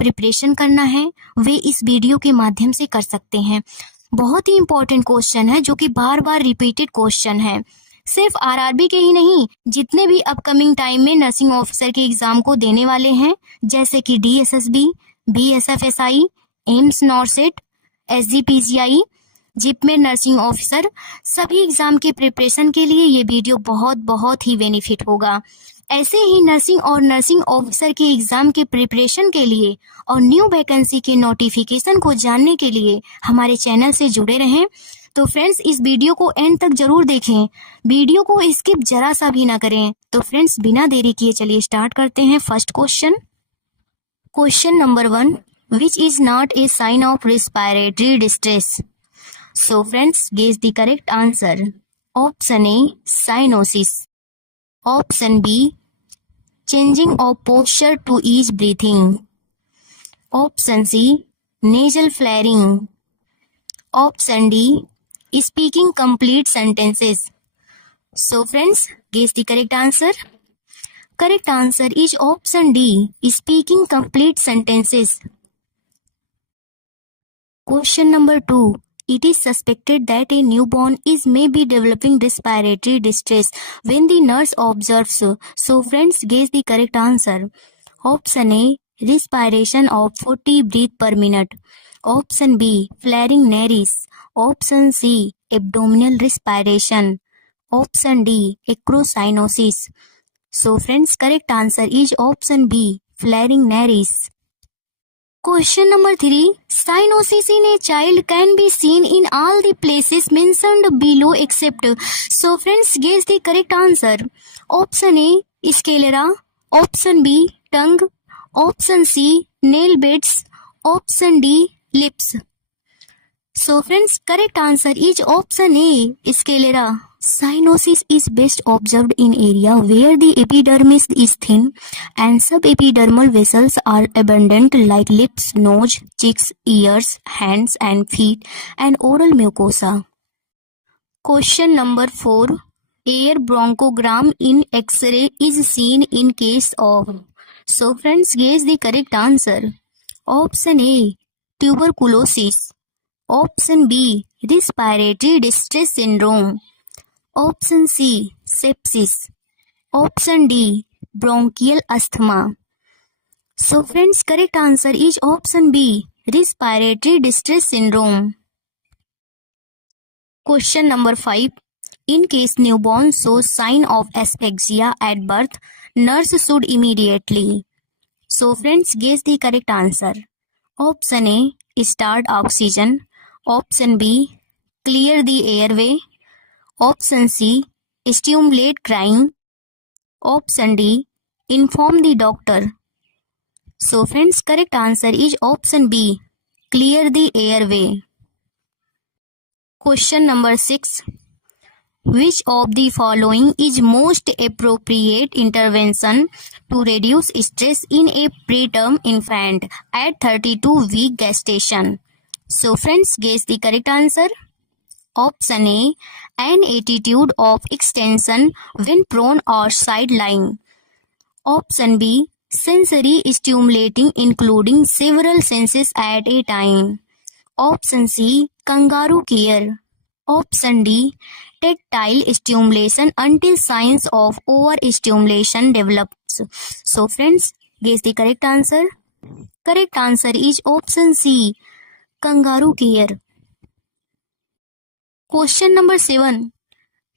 Preparation करना है वे इस वीडियो के माध्यम से कर सकते हैं। बहुत ही इम्पोर्टेंट क्वेश्चन है जो कि बार बार रिपीटेड क्वेश्चन है। सिर्फ आरआरबी के ही नहीं, जितने भी अपकमिंग टाइम में नर्सिंग ऑफिसर के एग्जाम को देने वाले हैं, जैसे कि DSSB, BSF SI, AIIMS NORCET, SGPGI, जिप में नर्सिंग ऑफिसर, सभी एग्जाम के प्रिपरेशन के लिए ये वीडियो बहुत ही बेनिफिट होगा। ऐसे ही नर्सिंग और नर्सिंग ऑफिसर के एग्जाम के प्रिपरेशन के लिए और न्यू वैकेंसी के नोटिफिकेशन को जानने के लिए हमारे चैनल से जुड़े रहें। तो फ्रेंड्स, इस वीडियो को एंड तक जरूर देखें, वीडियो को स्किप जरा सा भी ना करें। तो फ्रेंड्स, बिना देरी किए चलिए स्टार्ट करते हैं first question. Question number 1, which is not a sign of respiratory distress? So friends, guess the correct answer. Option A, cyanosis. Option B, changing of posture to ease breathing. Option C, nasal flaring. Option D, speaking complete sentences. So friends, guess the correct answer. Correct answer is option D, speaking complete sentences. Question number 2. It is suspected that a newborn is maybe developing respiratory distress when the nurse observes. So friends, guess the correct answer. Option A, respiration of 40 breath per minute. Option B, flaring nares. Option C, abdominal respiration. Option D, acrocyanosis. So friends, correct answer is option B, flaring nares. Question number 3. Cyanosis in a child can be seen in all the places mentioned below except. So friends, guess the correct answer. Option A, sclera. Option B, tongue. Option C, nail beds. Option D, lips. So friends, correct answer is option A, sclera. Cyanosis is best observed in area where the epidermis is thin and subepidermal vessels are abundant like lips, nose, cheeks, ears, hands and feet and oral mucosa. Question number 4. Air bronchogram in X-ray is seen in case of. So friends, guess the correct answer. Option A, tuberculosis. Option B, respiratory distress syndrome. Option C, sepsis. Option D, bronchial asthma. So friends, correct answer is option B, respiratory distress syndrome. Question number 5. In case newborn shows sign of asphyxia at birth, nurse should immediately. So friends, guess the correct answer. Option A, start oxygen. Option B, clear the airway. Option C, stimulate crying. Option D, inform the doctor. So friends, correct answer is option B, clear the airway. Question number 6. Which of the following is most appropriate intervention to reduce stress in a preterm infant at 32-week gestation? So friends, guess the correct answer. Option A, an attitude of extension when prone or side lying. Option B, sensory stimulating including several senses at a time. Option C, kangaroo care. Option D, tactile stimulation until signs of overstimulation develops. So friends, guess the correct answer. Correct answer is option C, kangaroo care. Question number 7.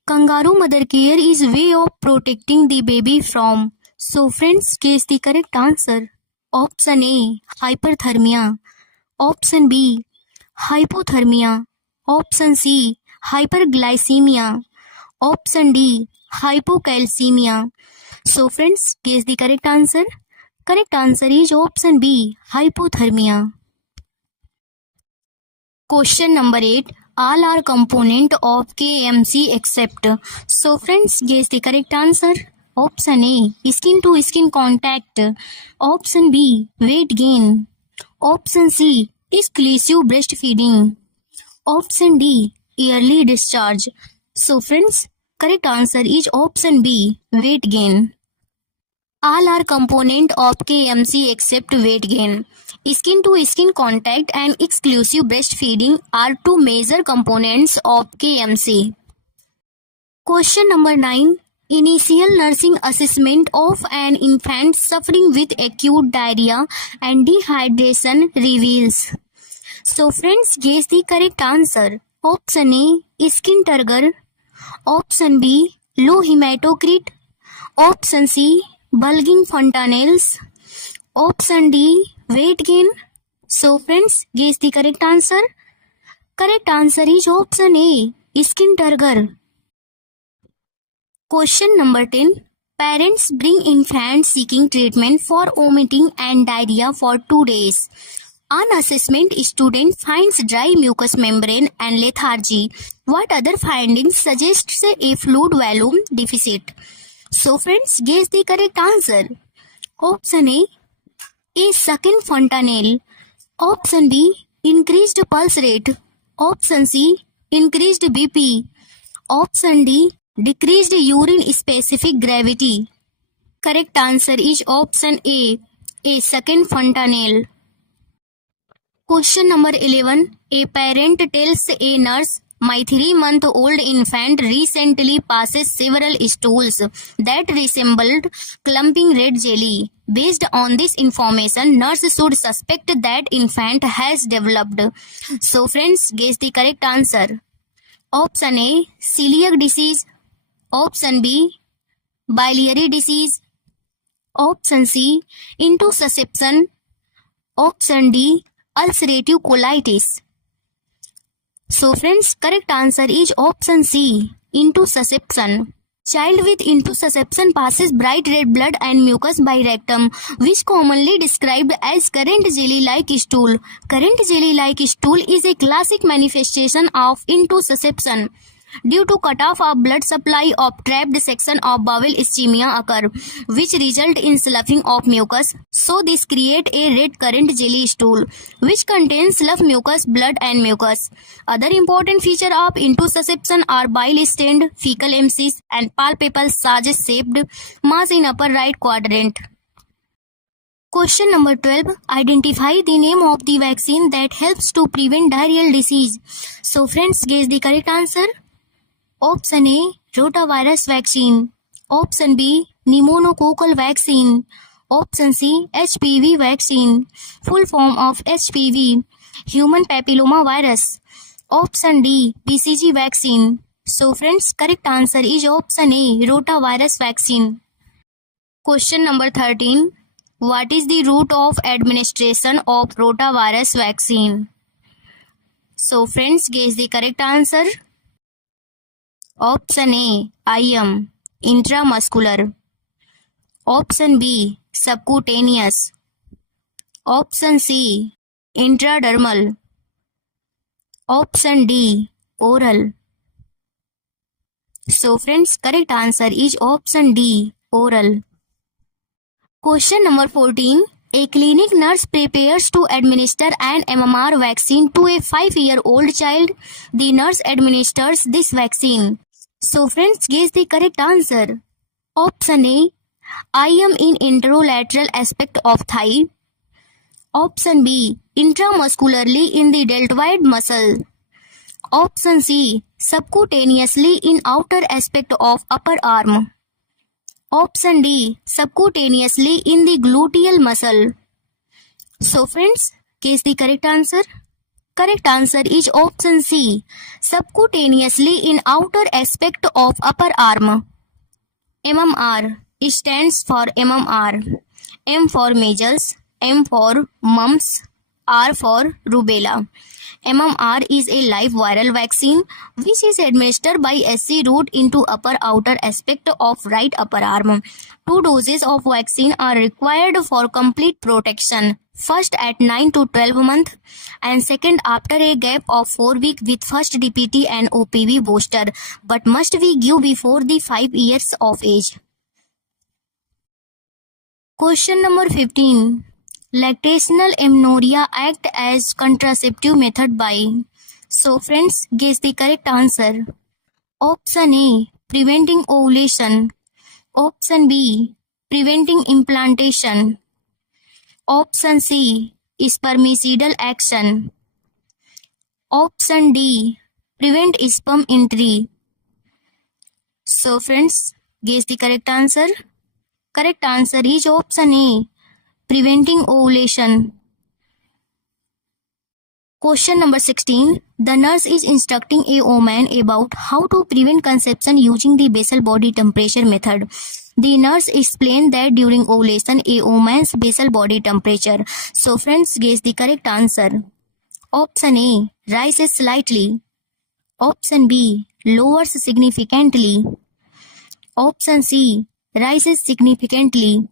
Kangaroo mother care is way of protecting the baby from. So friends, guess the correct answer. Option A, hyperthermia. Option B, hypothermia. Option C, hyperglycemia. Option D, hypocalcemia. So friends, guess the correct answer. Correct answer is option B, hypothermia. Question number 8. All are component of KMC except. So friends, guess the correct answer. Option A, skin to skin contact. Option B, weight gain. Option C, exclusive breastfeeding. Option D, yearly discharge. So friends, correct answer is option B, weight gain. All are component of KMC except weight gain. Skin to skin contact and exclusive breastfeeding are two major components of KMC. Question number 9. Initial nursing assessment of an infant suffering with acute diarrhea and dehydration reveals. So friends, guess the correct answer. Option A, skin turgor. Option B, low hematocrit. Option C, bulging fontanelles. Option D, weight gain. So friends, guess the correct answer. Correct answer is option A, skin turgor. Question number 10. Parents bring infant seeking treatment for vomiting and diarrhea for 2 days. On assessment, student finds dry mucous membrane and lethargy. What other findings suggests a fluid volume deficit? So friends, guess the correct answer. Option A, second fontanelle. Option B, increased pulse rate. Option C, increased BP. Option D, decreased urine specific gravity. Correct answer is option A, second fontanelle. Question number 11. A parent tells a nurse, my 3-month-old infant recently passes several stools that resembled clumping red jelly. Based on this information, nurse should suspect that infant has developed. So friends, guess the correct answer. Option A, celiac disease. Option B, biliary disease. Option C, intussusception. Option D, ulcerative colitis. So friends, correct answer is option C, intussusception. Child with intussusception passes bright red blood and mucus by rectum, which commonly described as current jelly-like stool. Current jelly-like stool is a classic manifestation of intussusception. Due to cutoff of blood supply of trapped section of bowel ischemia occur, which result in sloughing of mucus. So this create a red current jelly stool, which contains slough mucus, blood and mucus. Other important feature of intussusception are bile-stained fecal emesis and palpable sage-shaped mass in upper right quadrant. Question number 12. Identify the name of the vaccine that helps to prevent diarrheal disease. So friends, guess the correct answer. Option A, rotavirus vaccine. Option B, pneumococcal vaccine. Option C, HPV vaccine. Full form of HPV, human papilloma virus. Option D, BCG vaccine. So friends, correct answer is option A, rotavirus vaccine. Question number 13. What is the route of administration of rotavirus vaccine? So friends, guess the correct answer. Option A, IM, intramuscular. Option B, subcutaneous. Option C, intradermal. Option D, oral. So friends, correct answer is option D, oral. Question number 14. A clinic nurse prepares to administer an MMR vaccine to a 5-year-old child. The nurse administers this vaccine. So friends, guess the correct answer. Option A, IM in interolateral aspect of thigh. Option B, intramuscularly in the deltoid muscle. Option C, subcutaneously in outer aspect of upper arm. Option D, subcutaneously in the gluteal muscle. So friends, guess the correct answer. Correct answer is option C, subcutaneously in outer aspect of upper arm. MMR stands for MMR. M for measles, M for mumps, R for rubella. MMR is a live viral vaccine which is administered by SC route into upper outer aspect of right upper arm. 2 doses of vaccine are required for complete protection. First at 9 to 12 months and second after a gap of 4 weeks with first DPT and OPV booster, but must be given before the 5 years of age. Question number 15. Lactational amenorrhea act as contraceptive method by. So friends, guess the correct answer. Option A, preventing ovulation. Option B, preventing implantation. Option C, spermicidal action. Option D, prevent sperm entry. So friends, guess the correct answer. Correct answer is option A, preventing ovulation. Question number 16. The nurse is instructing a woman about how to prevent conception using the basal body temperature method. The nurse explained that during ovulation, a woman's basal body temperature. So friends, guess the correct answer. Option A, rises slightly. Option B, lowers significantly. Option C, rises significantly.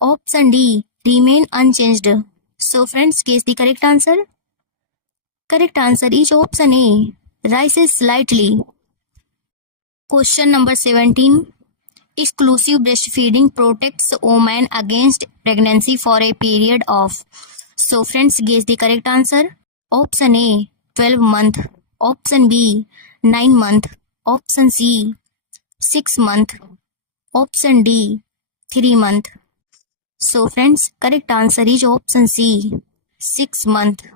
Option D, remain unchanged. So friends, guess the correct answer. Correct answer is option A, rises slightly. Question number 17. Exclusive breastfeeding protects women against pregnancy for a period of. So friends, guess the correct answer. Option A, 12 month. Option B, 9 month. Option C, 6 month. Option D, 3 month. So friends, correct answer is option C, 6 month.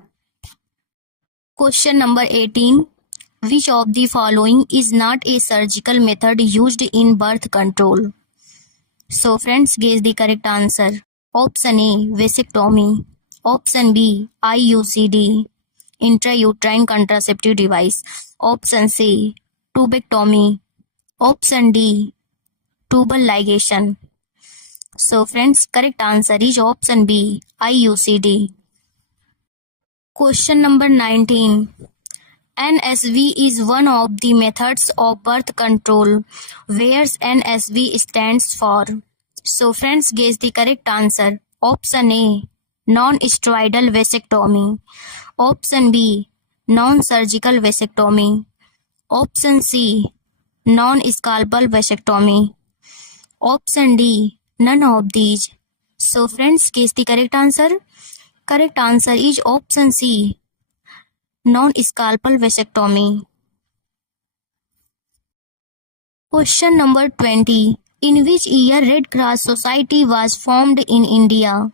Question number 18. Which of the following is not a surgical method used in birth control? So friends, guess the correct answer. Option A, vasectomy. Option B, IUCD, intrauterine contraceptive device. Option C, tubectomy. Option D, tubal ligation. So friends, correct answer is option B, IUCD. Question number 19. NSV is one of the methods of birth control. Where NSV stands for? So friends, guess the correct answer. Option A, non-steroidal vasectomy. Option B, non-surgical vasectomy. Option C, non-scalpel vasectomy. Option D, none of these. So friends, guess the correct answer. Correct answer is option C, non-scalpel vasectomy. Question number 20. In which year Red Cross Society was formed in India?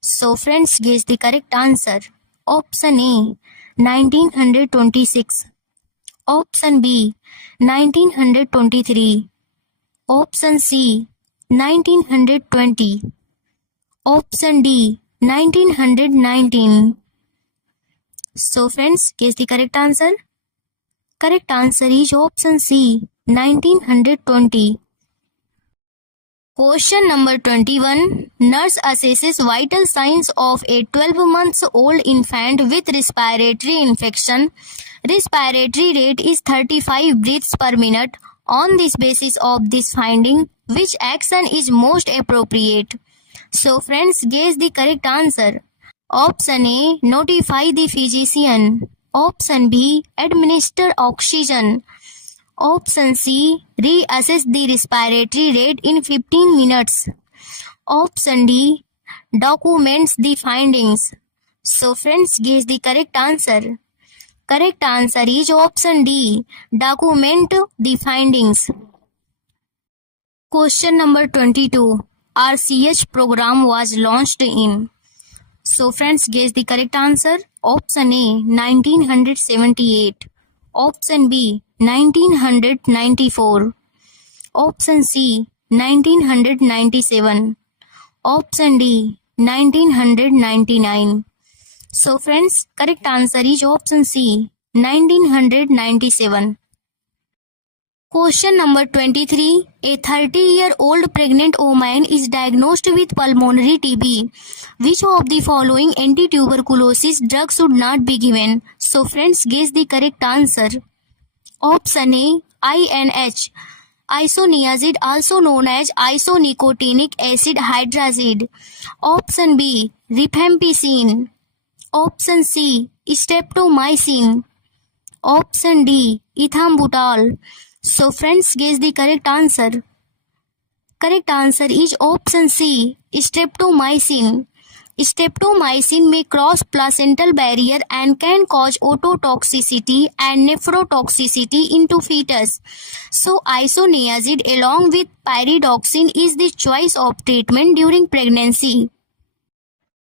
So friends, guess the correct answer. Option A, 1926. Option B, 1923. Option C, 1920. Option D, 1919. So friends, guess the correct answer. Correct answer is option C, 1920. Question number 21. Nurse assesses vital signs of a 12-month-old infant with respiratory infection. Respiratory rate is 35 breaths per minute. On this basis of this finding, which action is most appropriate? So friends, guess the correct answer. Option A, notify the physician. Option B, administer oxygen. Option C, reassess the respiratory rate in 15 minutes. Option D, documents the findings. So friends, guess the correct answer. Correct answer is option D, document the findings. Question number 22. RCH program was launched in. So friends, guess the correct answer. Option A, 1978. Option B, 1994. Option C, 1997. Option D, 1999. So friends, correct answer is option C, 1997. Question number 23. A 30-year-old pregnant woman is diagnosed with pulmonary TB. Which of the following anti-tuberculosis drug should not be given? So friends, guess the correct answer. Option A, INH, isoniazid, also known as isonicotinic acid hydrazide. Option B, rifampicin. Option C, streptomycin. Option D, ethambutol. So friends, guess the correct answer. Correct answer is option C, streptomycin. Streptomycin may cross placental barrier and can cause ototoxicity and nephrotoxicity into fetus. So isoniazid along with pyridoxine is the choice of treatment during pregnancy.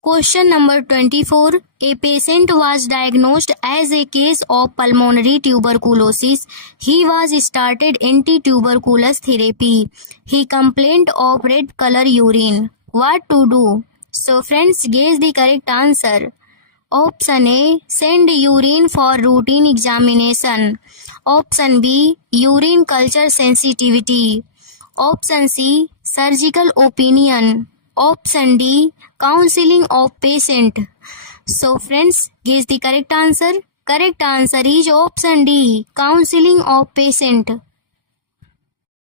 Question number 24. A patient was diagnosed as a case of pulmonary tuberculosis. He was started anti-tuberculous therapy. He complained of red color urine. What to do? So friends, guess the correct answer. Option A. Send urine for routine examination. Option B. Urine culture sensitivity. Option C. Surgical opinion. Option D. Counseling of patient. So friends, guess the correct answer. Correct answer is option D. Counseling of patient.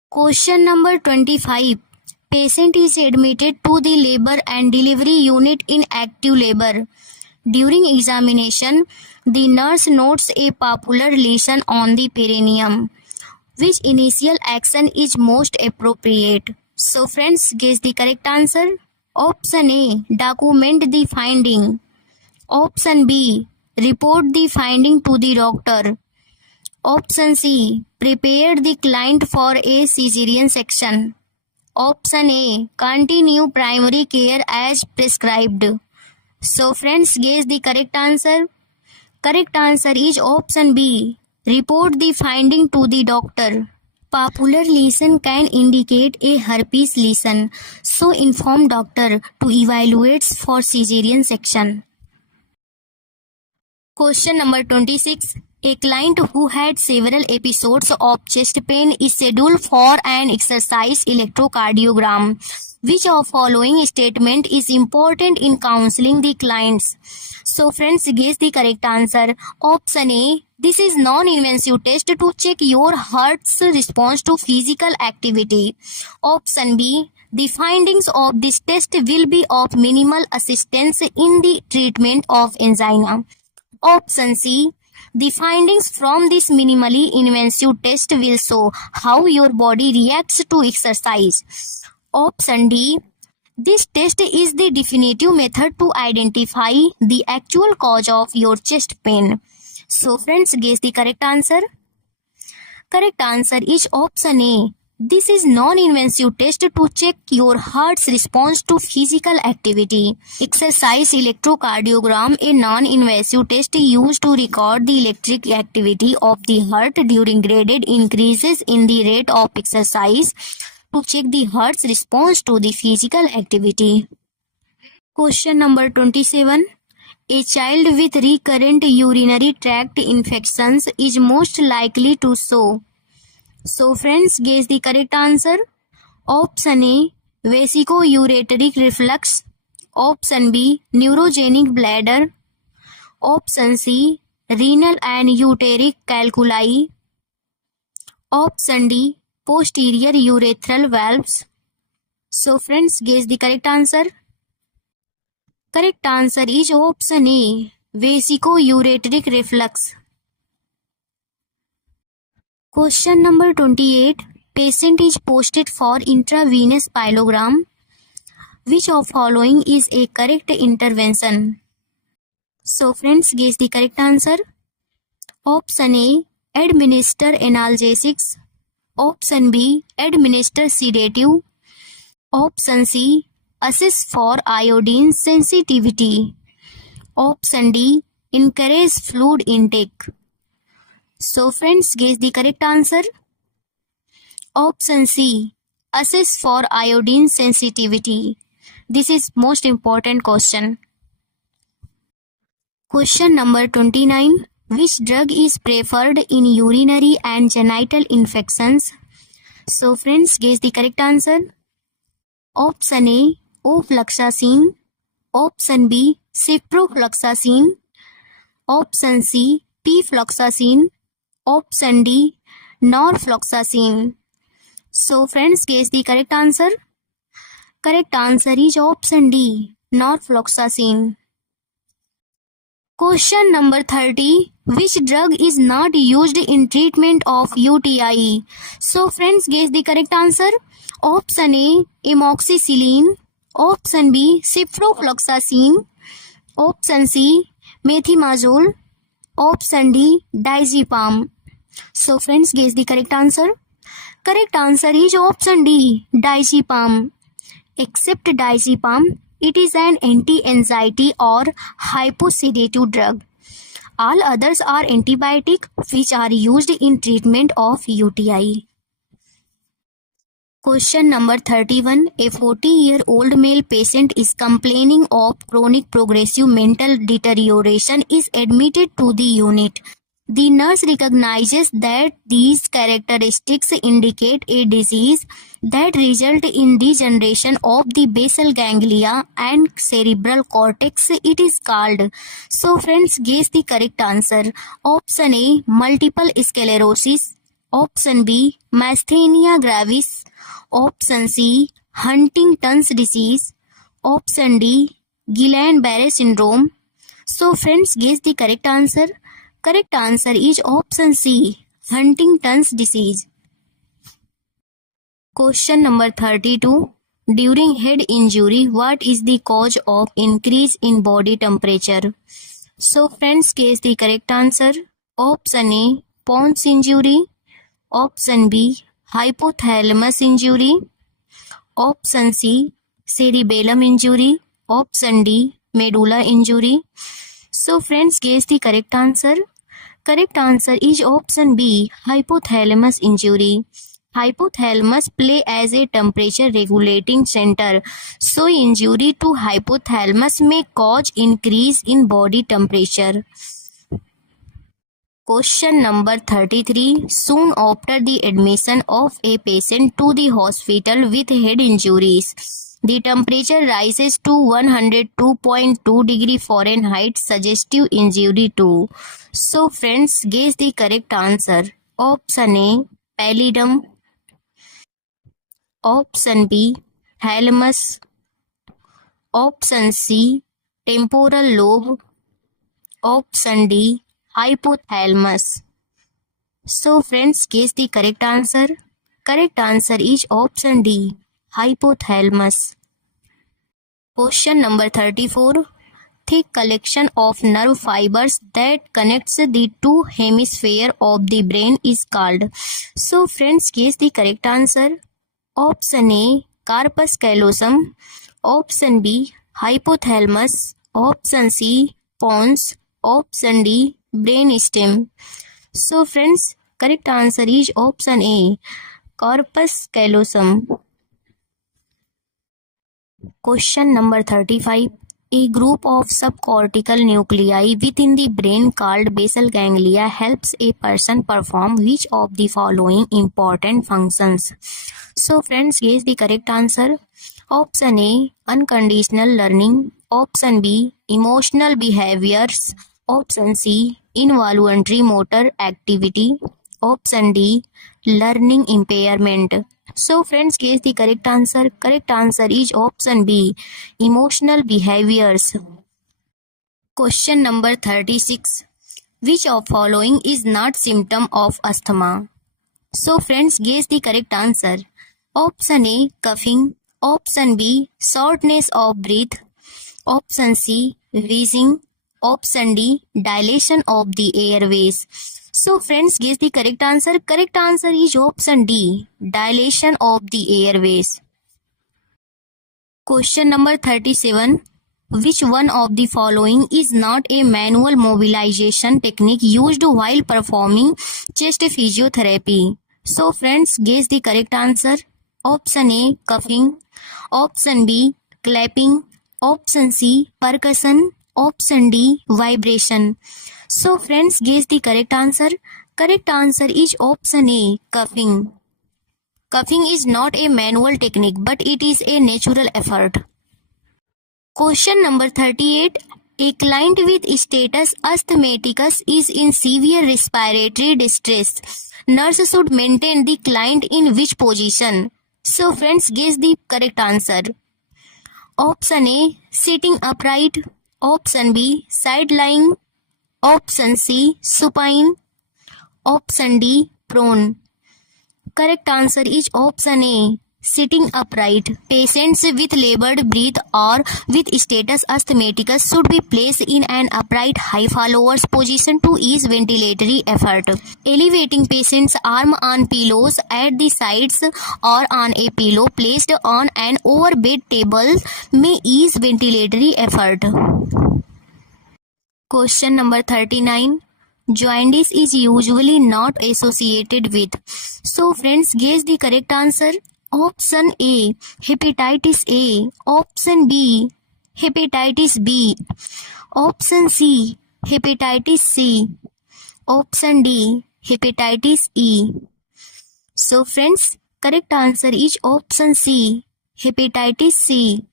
Question number 25. Patient is admitted to the labor and delivery unit in active labor. During examination, the nurse notes a papular lesion on the perineum. Which initial action is most appropriate? So friends, guess the correct answer. Option A. Document the finding. Option B. Report the finding to the doctor. Option C. Prepare the client for a cesarean section. Option A. Continue primary care as prescribed. So friends, guess the correct answer. Correct answer is option B. Report the finding to the doctor. Papular lesion can indicate a herpes lesion, so inform doctor to evaluate for cesarean section. Question number 26. A client who had several episodes of chest pain is scheduled for an exercise electrocardiogram. Which of following statement is important in counseling the clients? So friends, guess the correct answer. Option A. This is non-invasive test to check your heart's response to physical activity. Option B. The findings of this test will be of minimal assistance in the treatment of angina. Option C. The findings from this minimally invasive test will show how your body reacts to exercise. Option D. This test is the definitive method to identify the actual cause of your chest pain. So friends, guess the correct answer. Correct answer is option A. This is non-invasive test to check your heart's response to physical activity. Exercise electrocardiogram, a non-invasive test used to record the electric activity of the heart during graded increases in the rate of exercise to check the heart's response to the physical activity. Question number 27. A child with recurrent urinary tract infections is most likely to show. So friends, guess the correct answer. Option A. Vesicoureteric reflux. Option B. Neurogenic bladder. Option C. Renal and uteric calculi. Option D. Posterior urethral valves. So friends, guess the correct answer. Correct answer is option A. Vesicoureteric reflux. Question number 28. Patient is posted for intravenous pyelogram. Which of following is a correct intervention? So friends, guess the correct answer. Option A. Administer analgesics. Option B. Administer sedative. Option C. Assess for iodine sensitivity. Option D. Encourage fluid intake. So friends, guess the correct answer. Option C. Assess for iodine sensitivity. This is most important question. Question number 29. Which drug is preferred in urinary and genital infections? So friends, guess the correct answer. Option A. Ofloxacin. Option B. Ciprofloxacin. Option C. Pfloxacin. Option D. Norfloxacin. So friends, guess the correct answer. Correct answer is option D. Norfloxacin. Question number 30. Which drug is not used in treatment of UTI? So friends, guess the correct answer. Option A. Amoxicillin. Option B, ciprofloxacin. Option C, methimazole. Option D, diazepam. So friends, guess the correct answer. Correct answer is option D, diazepam. Except diazepam, it is an anti-anxiety or hyposedative drug. All others are antibiotic which are used in treatment of UTI. Question number 31. A 40-year-old male patient is complaining of chronic progressive mental deterioration is admitted to the unit. The nurse recognizes that these characteristics indicate a disease that results in degeneration of the basal ganglia and cerebral cortex. It is called. So friends, guess the correct answer. Option A, multiple sclerosis. Option B, myasthenia gravis. Option C, Huntington's disease. Option D, Guillain-Barré syndrome. So friends, guess the correct answer. Correct answer is option C, Huntington's disease. Question number 32. During head injury, what is the cause of increase in body temperature? So friends, guess the correct answer. Option A, Pons injury. Option B, hypothalamus injury. Option C, cerebellum injury. Option D, medulla injury. So friends, guess the correct answer. Correct answer is option B, hypothalamus injury. Hypothalamus play as a temperature regulating center. So injury to hypothalamus may cause increase in body temperature. Question number 33. Soon after the admission of a patient to the hospital with head injuries, the temperature rises to 102.2 degree Fahrenheit, suggestive injury to. So friends, guess the correct answer. Option A, pallidum. Option B, thalamus. Option C, temporal lobe. Option D, hypothalamus. So friends, guess the correct answer. Correct answer is option D, hypothalamus. Question number 34. Thick collection of nerve fibers that connects the two hemispheres of the brain is called. So friends, guess the correct answer. Option A, corpus callosum. Option B, hypothalamus. Option C, pons. Option D, brainstem. So friends, correct answer is option A, corpus callosum. Question number 35. A group of subcortical nuclei within the brain called basal ganglia helps a person perform which of the following important functions? So friends, guess the correct answer. Option A, unconditional learning. Option B, emotional behaviors. Option C, involuntary motor activity. Option D, learning impairment. So friends, guess the correct answer. Correct answer is option B, emotional behaviors. Question number 36. Which of following is not symptom of asthma? So friends, guess the correct answer. Option A, coughing. Option B, shortness of breath. Option C, wheezing. Option D, dilation of the airways. So friends, guess the correct answer. Correct answer is option D, dilation of the airways. Question number 37. Which one of the following is not a manual mobilization technique used while performing chest physiotherapy? So friends, guess the correct answer. Option A, cuffing. Option B, clapping. Option C, percussion. Option D, vibration. So friends, guess the correct answer. Correct answer is option A, cuffing. Cuffing is not a manual technique, but it is a natural effort. Question number 38. A client with status asthmaticus is in severe respiratory distress. Nurse should maintain the client in which position? So friends, guess the correct answer. Option A, sitting upright. Option B, side lying. Option C, supine. Option D, prone. Correct answer is option A, Sitting upright. Patients with labored breath or with status asthmaticus should be placed in an upright high followers position to ease ventilatory effort. Elevating patient's arm on pillows at the sides or on a pillow placed on an overbed table may ease ventilatory effort. Question number 39. Jaundice is usually not associated with. So friends, guess the correct answer. Option A, hepatitis A. Option B, hepatitis B. Option C, hepatitis C. Option D, hepatitis E. So friends, correct answer is option C, hepatitis C.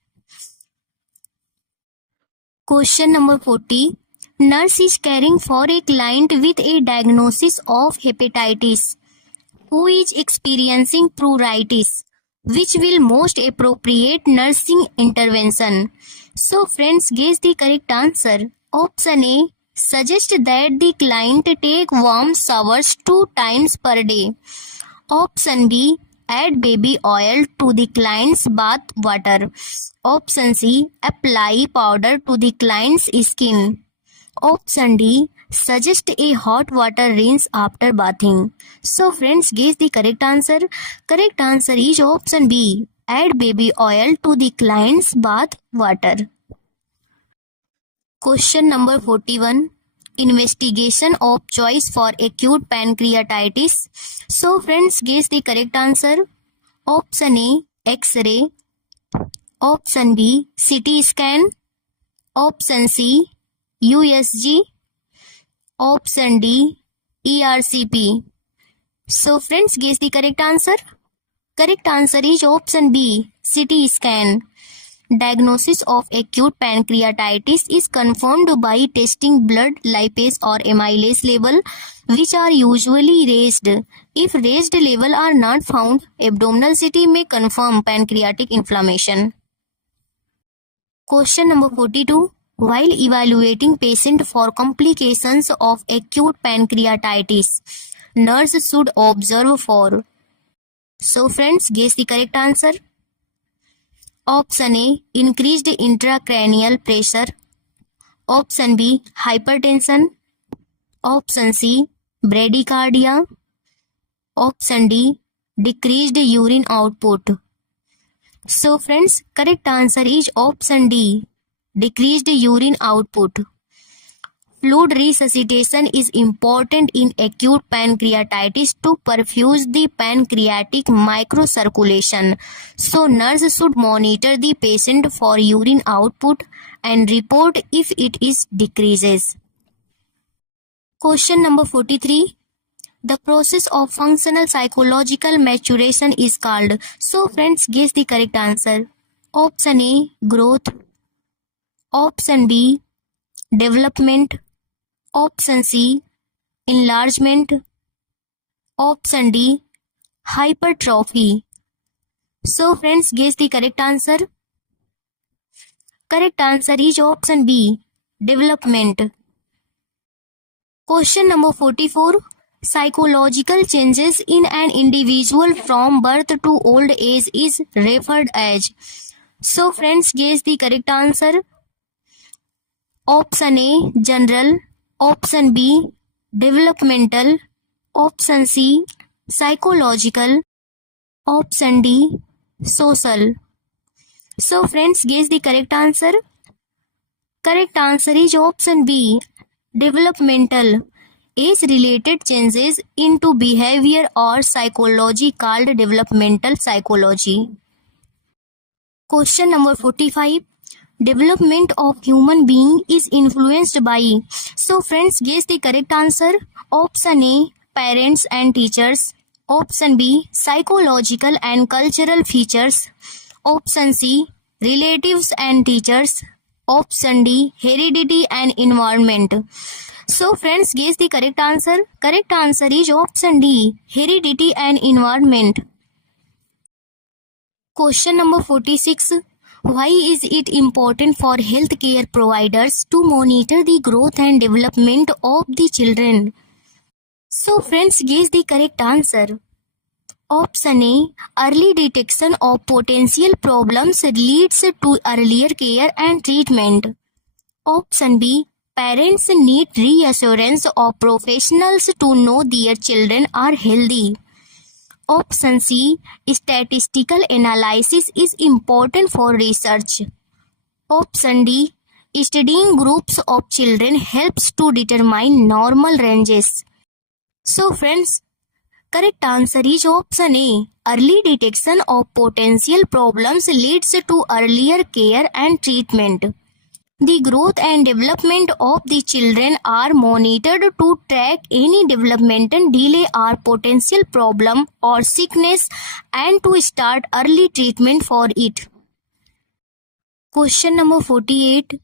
Question number 40. Nurse is caring for a client with a diagnosis of hepatitis who is experiencing pruritus. Which will most appropriate nursing intervention? So friends, guess the correct answer. Option A, suggest that the client take warm showers 2 times per day. Option B, add baby oil to the client's bath water. Option C, apply powder to the client's skin. Option D, suggest a hot water rinse after bathing. So friends, guess the correct answer. Correct answer is option B, add baby oil to the client's bath water. Question number 41. Investigation of choice for acute pancreatitis. So friends, guess the correct answer. Option A, X-ray. Option B, CT scan. Option C, USG. Option D, ERCP. So friends, guess the correct answer. Correct answer is option B, CT scan. Diagnosis of acute pancreatitis is confirmed by testing blood lipase or amylase level, which are usually raised. If raised level are not found, abdominal CT may confirm pancreatic inflammation. Question number 42. While evaluating patient for complications of acute pancreatitis, nurse should observe for. So friends, guess the correct answer. Option A, increased intracranial pressure. Option B, hypertension. Option C, bradycardia. Option D, decreased urine output. So friends, correct answer is option D, decreased urine output. Fluid resuscitation is important in acute pancreatitis to perfuse the pancreatic microcirculation. So nurse should monitor the patient for urine output and report if it is decreases. Question number 43. The process of functional psychological maturation is called. So friends, guess the correct answer. Option A, growth. Option B, development. Option C, enlargement. Option D, hypertrophy. So friends, guess the correct answer. Correct answer is option B, development. Question number 44. Psychological changes in an individual from birth to old age is referred as. So friends, guess the correct answer. Option A, general. Option B, developmental. Option C, psychological. Option D, social. So friends, guess the correct answer. Correct answer is option B, developmental. Age-related changes into behavior or psychology called developmental psychology. Question number 45. Development of human being is influenced by. So friends, guess the correct answer. Option A, parents and teachers. Option B, psychological and cultural features. Option C, relatives and teachers. Option D, heredity and environment. So friends, guess the correct answer. Correct answer is option D, heredity and environment. Question number 46. Why is it important for healthcare providers to monitor the growth and development of the children? So friends, guess the correct answer. Option A. Early detection of potential problems leads to earlier care and treatment. Option B. Parents need reassurance of professionals to know their children are healthy. Option C. Statistical analysis is important for research. Option D. Studying groups of children helps to determine normal ranges. So friends, correct answer is option A. Early detection of potential problems leads to earlier care and treatment. The growth and development of the children are monitored to track any developmental delay or potential problem or sickness and to start early treatment for it. Question number 48.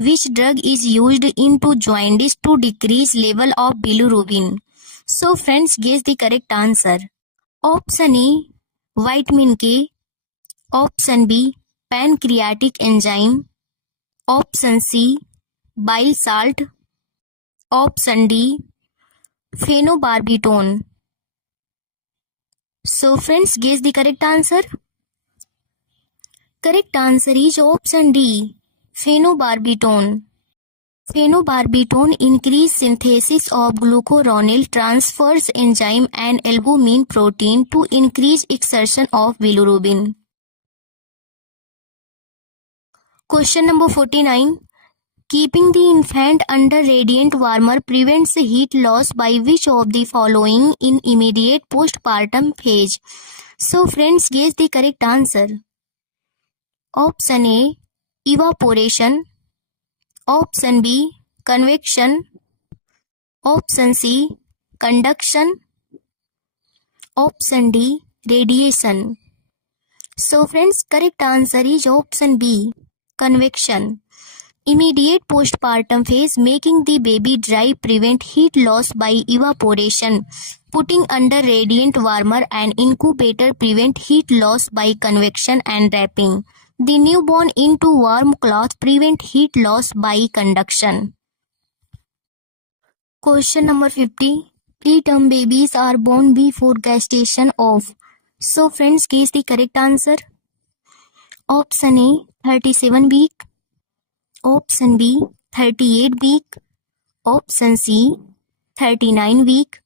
Which drug is used into jaundice to decrease level of bilirubin? So friends, guess the correct answer. Option A. Vitamin K. Option B. Pancreatic enzyme. Option C. Bile salt. Option D. Phenobarbital. So friends, guess the correct answer. Correct answer is option D. Phenobarbital. Phenobarbital increase synthesis of glucuronil transfers enzyme and albumin protein to increase exertion of bilirubin. Question number 49. Keeping the infant under radiant warmer prevents heat loss by which of the following in immediate postpartum phase? So friends, guess the correct answer. Option A. Evaporation. Option B. Convection. Option C. Conduction. Option D. Radiation. So friends, correct answer is option B. Convection. Immediate postpartum phase, making the baby dry, prevent heat loss by evaporation. Putting under radiant warmer and incubator prevent heat loss by convection and wrapping. The newborn into warm cloth prevent heat loss by conduction. Question number 50. Preterm babies are born before gestation of. So friends, guess the correct answer. Option A. 37 week. Option B. 38 week. Option C. 39 week.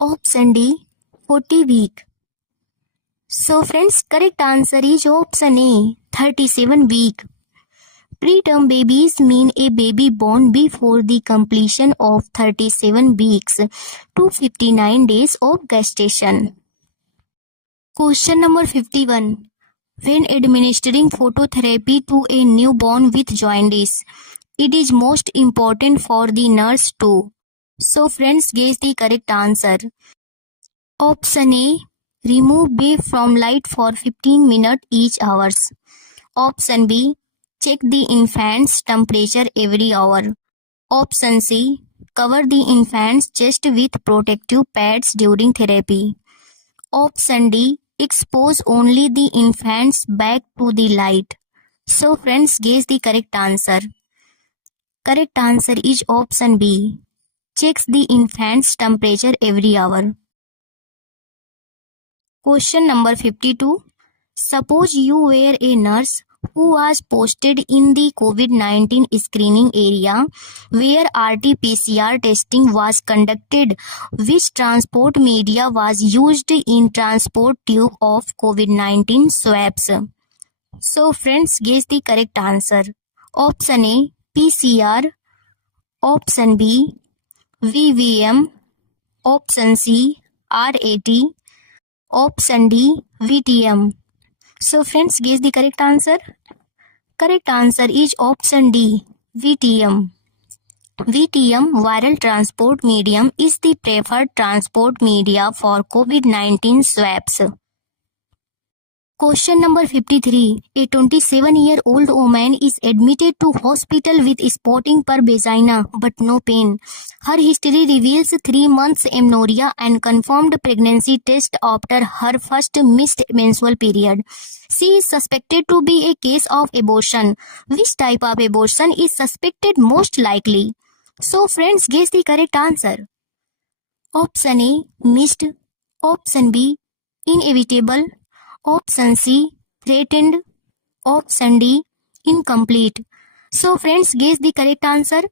Option D. 40 week. So friends, correct answer is option A. 37 week. Preterm babies mean a baby born before the completion of 37 weeks to 59 days of gestation. Question number 51. When administering phototherapy to a newborn with jaundice, it is most important for the nurse to. So friends, guess the correct answer. Option A. Remove babe from light for 15 minutes each hours. Option B. Check the infant's temperature every hour. Option C. Cover the infant's chest with protective pads during therapy. Option D. Expose only the infant's back to the light. So friends, guess the correct answer. Correct answer is option B. Checks the infant's temperature every hour. Question number 52. Suppose you were a nurse who was posted in the COVID-19 screening area where RT-PCR testing was conducted. Which transport media was used in transport tube of COVID-19 swabs? So friends, guess the correct answer. Option A. PCR. Option B. VVM. Option C. RAT. Option D. VTM. So friends, guess the correct answer. Correct answer is option D. VTM. VTM, viral transport medium, is the preferred transport media for COVID-19 swabs. Question number 53. A 27-year-old woman is admitted to hospital with spotting per vagina but no pain. Her history reveals 3 months amenorrhea and confirmed pregnancy test after her first missed menstrual period. She is suspected to be a case of abortion. Which type of abortion is suspected most likely? So friends, guess the correct answer. Option A. Missed. Option B. inevitable. Option C, threatened. Option D, incomplete. So friends, guess the correct answer.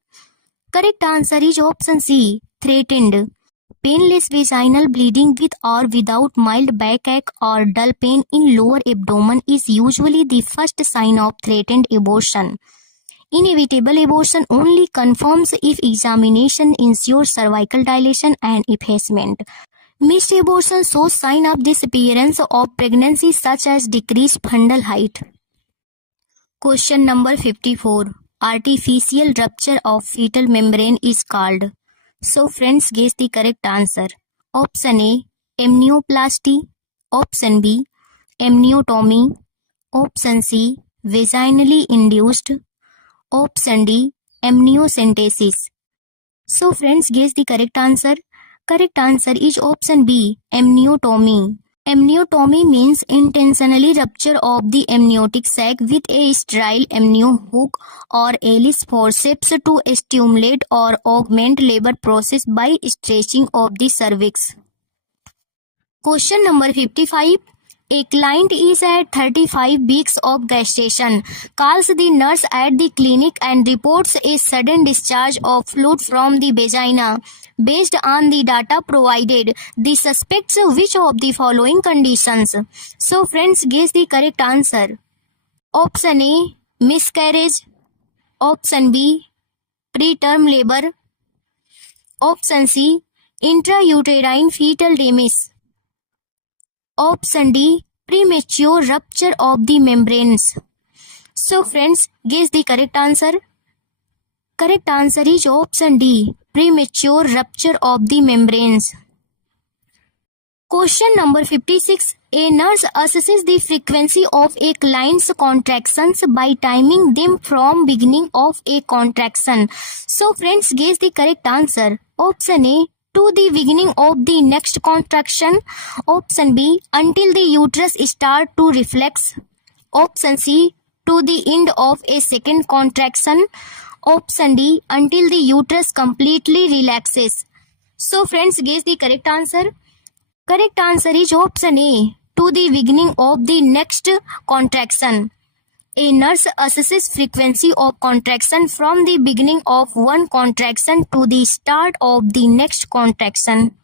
Correct answer is option C, threatened. Painless vaginal bleeding with or without mild backache or dull pain in lower abdomen is usually the first sign of threatened abortion. Inevitable abortion only confirms if examination ensures cervical dilation and effacement. Missed abortion shows sign of disappearance of pregnancy such as decreased fundal height. Question number 54. Artificial rupture of fetal membrane is called. So friends, guess the correct answer. Option A, amnioplasty. Option B, amniotomy. Option C, vaginally induced. Option D, amniocentesis. So friends, guess the correct answer. Correct answer is option B, amniotomy. Amniotomy means intentionally rupture of the amniotic sac with a sterile amnio hook or Alice forceps to stimulate or augment labor process by stretching of the cervix. Question number 55. A client is at 35 weeks of gestation, calls the nurse at the clinic and reports a sudden discharge of fluid from the vagina. Based on the data provided, the suspects which of the following conditions? So friends, guess the correct answer. Option A, miscarriage. Option B, preterm labor. Option C, intrauterine fetal demise. Option D, premature rupture of the membranes. So friends, guess the correct answer. Correct answer is option D, premature rupture of the membranes. Question number 56. A nurse assesses the frequency of a client's contractions by timing them from beginning of a contraction. So friends, guess the correct answer. Option A, to the beginning of the next contraction. Option B, until the uterus start to reflex. Option C, to the end of a second contraction. Option D, until the uterus completely relaxes. So friends, guess the correct answer. Correct answer is option A, to the beginning of the next contraction. A nurse assesses frequency of contraction from the beginning of one contraction to the start of the next contraction.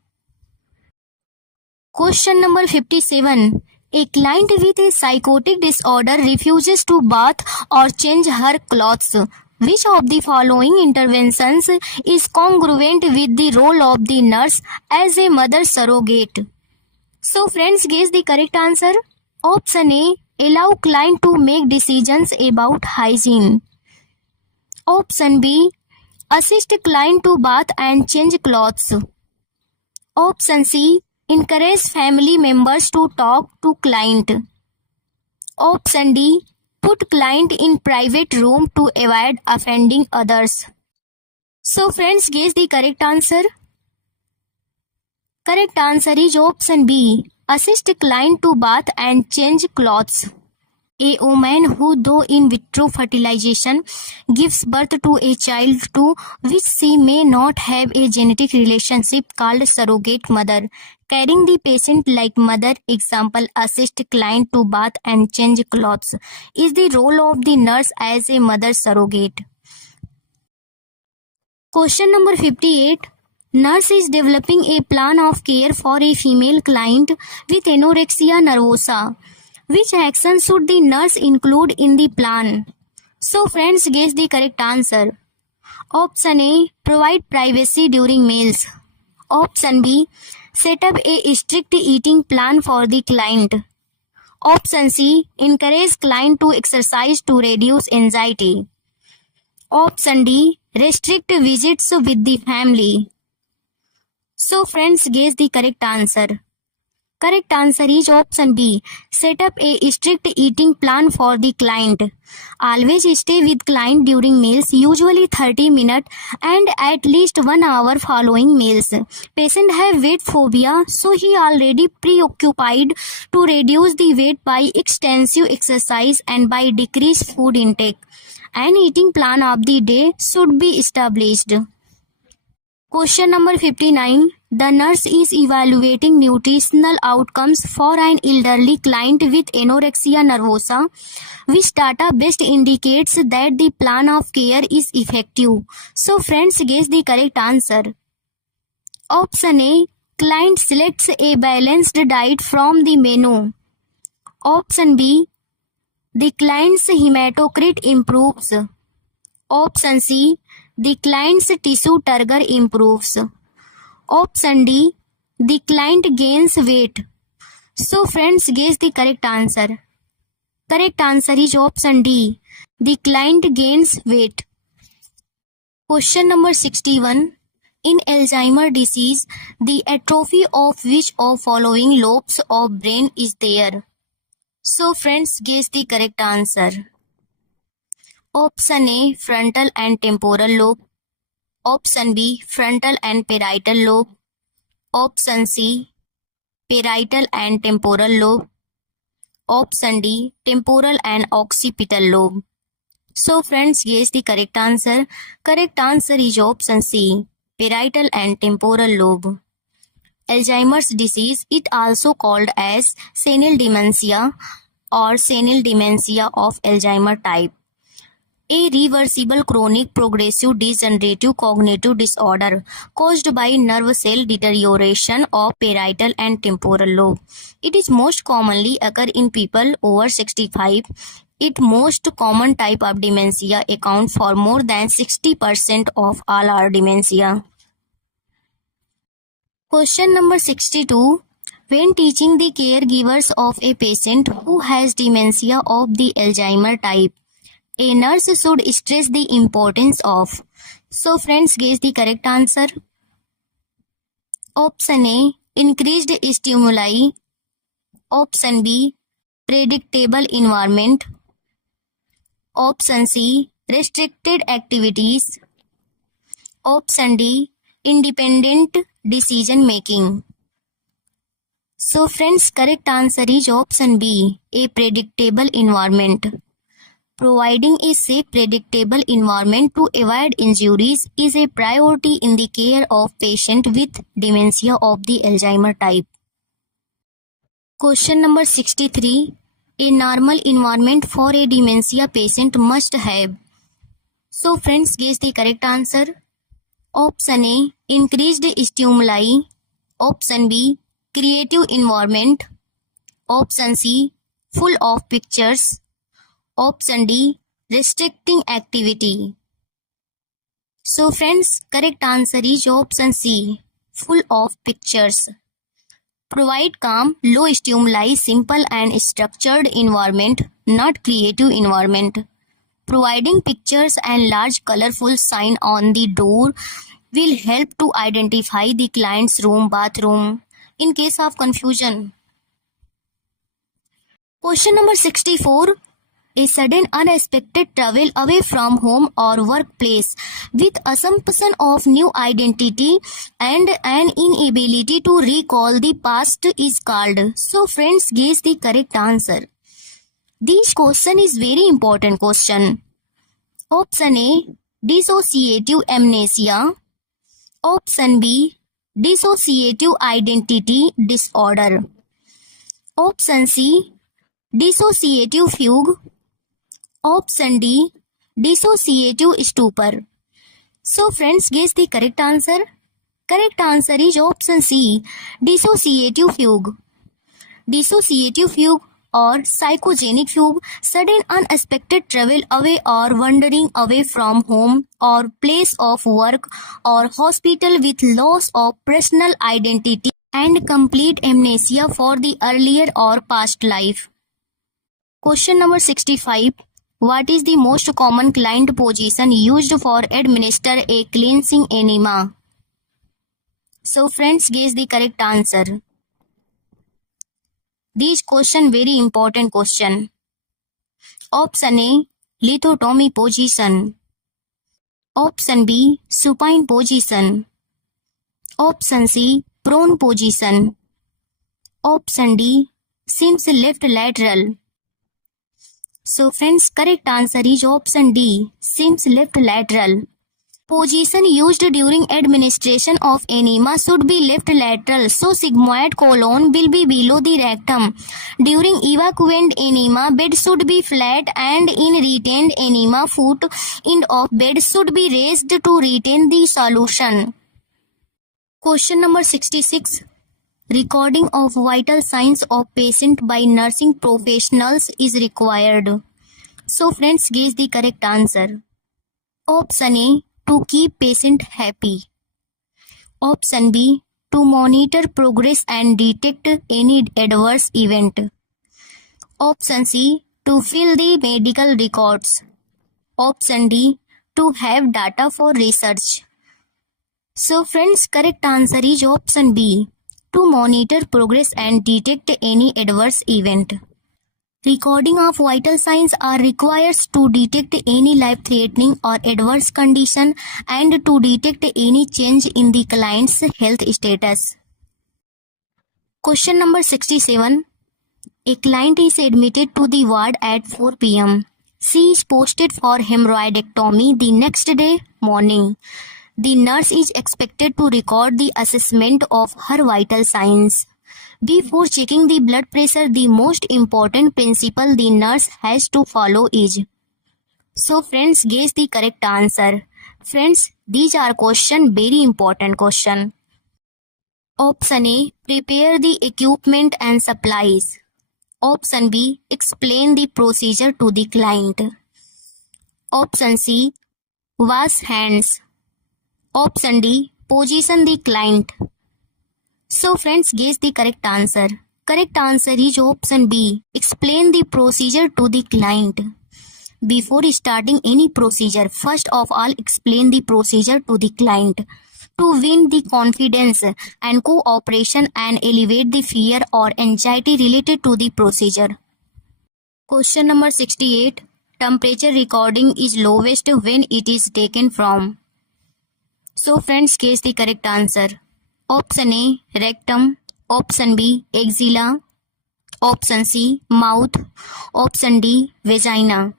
Question number 57. A client with a psychotic disorder refuses to bath or change her clothes. Which of the following interventions is congruent with the role of the nurse as a mother surrogate? So friends, guess the correct answer. Option A, allow client to make decisions about hygiene. Option B, assist client to bath and change clothes. Option C, encourage family members to talk to client. Option D, put client in private room to avoid offending others. So friends, guess the correct answer. Correct answer is option B, assist client to bath and change clothes. A woman who, though in vitro fertilization, gives birth to a child to which she may not have a genetic relationship called surrogate mother. Carrying the patient like mother, example, assist client to bath and change clothes, is the role of the nurse as a mother surrogate. Question number 58. Nurse is developing a plan of care for a female client with anorexia nervosa. Which action should the nurse include in the plan? So friends, guess the correct answer. Option A, provide privacy during meals. Option B, set up a strict eating plan for the client. Option C, encourage client to exercise to reduce anxiety. Option D, restrict visits with the family. So friends, guess the correct answer. Correct answer is option B, set up a strict eating plan for the client. Always stay with client during meals, usually 30 minutes and at least 1 hour following meals. Patient have weight phobia, so he already preoccupied to reduce the weight by extensive exercise and by decreased food intake. An eating plan of the day should be established. Question number 59. The nurse is evaluating nutritional outcomes for an elderly client with anorexia nervosa. Which data best indicates that the plan of care is effective? So friends, guess the correct answer. Option A. Client selects a balanced diet from the menu. Option B. The client's hematocrit improves. Option C. The client's tissue turgor improves. Option D. The client gains weight. So friends, guess the correct answer. Correct answer is option D. The client gains weight. Question number 61. In Alzheimer's disease, the atrophy of which of following lobes of brain is there? So friends, guess the correct answer. Option A. Frontal and temporal lobe. Option B. Frontal and parietal lobe. Option C. Parietal and temporal lobe. Option D. Temporal and occipital lobe. So friends, guess the correct answer. Correct answer is option C. Parietal and temporal lobe. Alzheimer's disease, it also called as senile dementia or senile dementia of Alzheimer type. A reversible chronic progressive degenerative cognitive disorder caused by nerve cell deterioration of parietal and temporal lobe. It is most commonly occur in people over 65. It most common type of dementia account for more than 60% of all our dementia. Question number 62. When teaching the caregivers of a patient who has dementia of the Alzheimer type, a nurse should stress the importance of. So friends, guess the correct answer. Option A. Increased stimuli. Option B. Predictable environment. Option C. Restricted activities. Option D. Independent decision making. So friends, correct answer is option B. A predictable environment. Providing a safe, predictable environment to avoid injuries is a priority in the care of patient with dementia of the Alzheimer type. Question number 63. A normal environment for a dementia patient must have. So friends, guess the correct answer. Option A. Increased stimuli. Option B. Creative environment. Option C. Full of pictures. Option D. Restricting activity. So friends, correct answer is option C. Full of pictures. Provide calm, low stimuli, simple and structured environment, not creative environment. Providing pictures and large colorful sign on the door will help to identify the client's room, bathroom in case of confusion. Question number 64. A sudden unexpected travel away from home or workplace with assumption of new identity and an inability to recall the past is called. So friends, guess the correct answer. This question is very important question. Option A. Dissociative amnesia. Option B. Dissociative identity disorder. Option C. Dissociative fugue. Option D. Dissociative stupor. So friends, guess the correct answer. Correct answer is option C. Dissociative fugue. Dissociative fugue or psychogenic fugue, sudden unexpected travel away or wandering away from home or place of work or hospital with loss of personal identity and complete amnesia for the earlier or past life. Question number 65. What is the most common client position used for administer a cleansing enema? So friends, guess the correct answer. This question very important question. Option A. Lithotomy position. Option B. Supine position. Option C. Prone position. Option D. Seems left lateral. So friends, correct answer is option D. Seems left lateral. Position used during administration of enema should be left lateral, so sigmoid colon will be below the rectum. During evacuant enema, bed should be flat, and in retained enema, foot end of bed should be raised to retain the solution. Question number 66. Recording of vital signs of patient by nursing professionals is required. So friends, guess the correct answer. Option A, to keep patient happy. Option B, to monitor progress and detect any adverse event. Option C, to fill the medical records. Option D, to have data for research. So friends, correct answer is option B, to monitor progress and detect any adverse event. Recording of vital signs are required to detect any life-threatening or adverse condition and to detect any change in the client's health status. Question number 67. A client is admitted to the ward at 4 p.m. She is posted for hemorrhoidectomy the next day morning. The nurse is expected to record the assessment of her vital signs. Before checking the blood pressure, the most important principle the nurse has to follow is. So friends, guess the correct answer. Friends, these are very important question. Option A, prepare the equipment and supplies. Option B, explain the procedure to the client. Option C, wash hands. Option D, position the client. So friends, guess the correct answer. Correct answer is option B, explain the procedure to the client. Before starting any procedure, first of all explain the procedure to the client to win the confidence and cooperation and elevate the fear or anxiety related to the procedure. Question number 68. Temperature recording is lowest when it is taken from. So friends, guess the correct answer. Option A, rectum. Option B, axilla. Option C, mouth. Option D, vagina.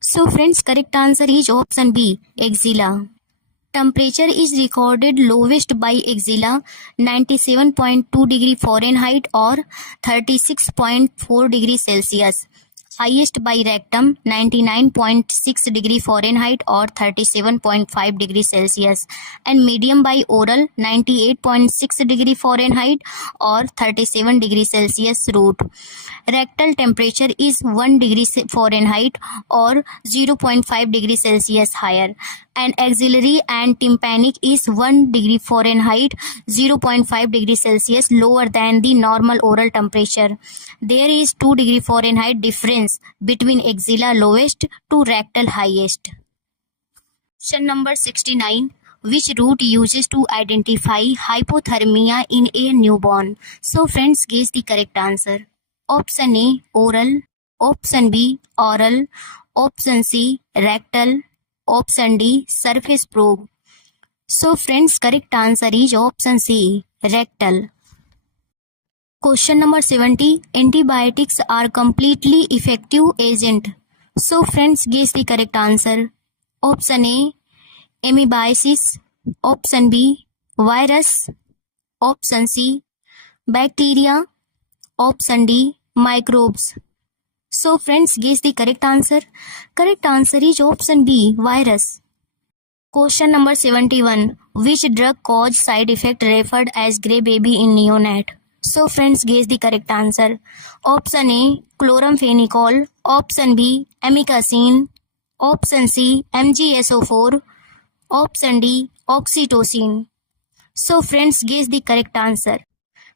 So friends, correct answer is option B, axilla. Temperature is recorded lowest by axilla 97.2 degree Fahrenheit or 36.4 degree Celsius. Highest by rectum 99.6 degree Fahrenheit or 37.5 degree Celsius, and medium by oral 98.6 degree Fahrenheit or 37 degree Celsius root. Rectal temperature is 1 degree Fahrenheit or 0.5 degree Celsius higher, and axillary and tympanic is 1 degree Fahrenheit 0.5 degree Celsius lower than the normal oral temperature. There is 2 degree Fahrenheit difference between axilla lowest to rectal highest. Question number 69. Which route uses to identify hypothermia in a newborn? So friends, guess the correct answer. Option A, oral. Option B, oral. Option C, rectal. Option D, surface probe. So friends, correct answer is option C, rectal. Question number 70. Antibiotics are completely effective agent. So friends, guess the correct answer. Option A, amoebiasis. Option B, virus. Option C, bacteria. Option D, microbes. So friends, guess the correct answer. Correct answer is option B, virus. Question number 71. Which drug cause side effect referred as grey baby in neonate? So friends, guess the correct answer. Option A, chloramphenicol. Option B, amikacin. Option C, MgSO4. Option D, oxytocin. So friends, guess the correct answer.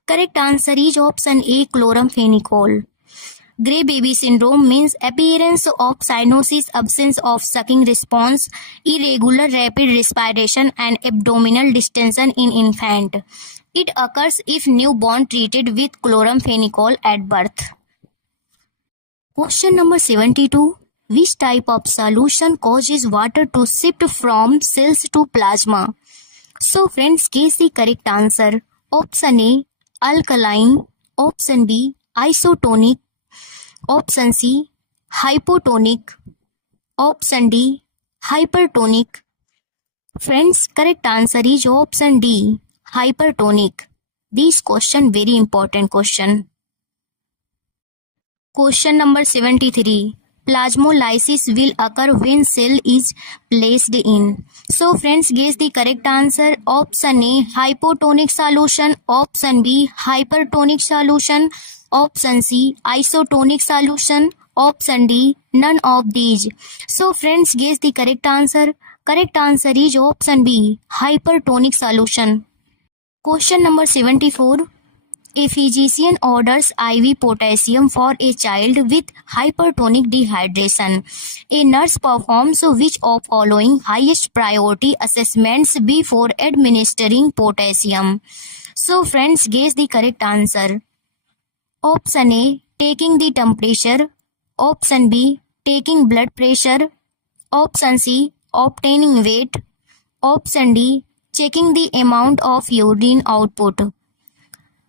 Correct answer is option A, chloramphenicol. Grey baby syndrome means appearance of cyanosis, absence of sucking response, irregular rapid respiration and abdominal distension in infant. It occurs if newborn treated with chloramphenicol at birth. Question number 72. Which type of solution causes water to shift from cells to plasma? So friends, guess the correct answer. Option A, alkaline. Option B, isotonic. Option C, hypotonic. Option D, hypertonic. Friends, correct answer is option D, hypertonic. This question very important question. Question number 73. Plasmolysis will occur when cell is placed in. So friends, guess the correct answer. Option A, hypotonic solution. Option B, hypertonic solution. Option C, isotonic solution. Option D, none of these. So friends, guess the correct answer. Correct answer is option B, hypertonic solution. Question number 74. A physician orders IV potassium for a child with hypertonic dehydration. A nurse performs which of following highest priority assessments before administering potassium? So friends, guess the correct answer. Option A, taking the temperature. Option B, taking blood pressure. Option C, obtaining weight. Option D, checking the amount of urine output.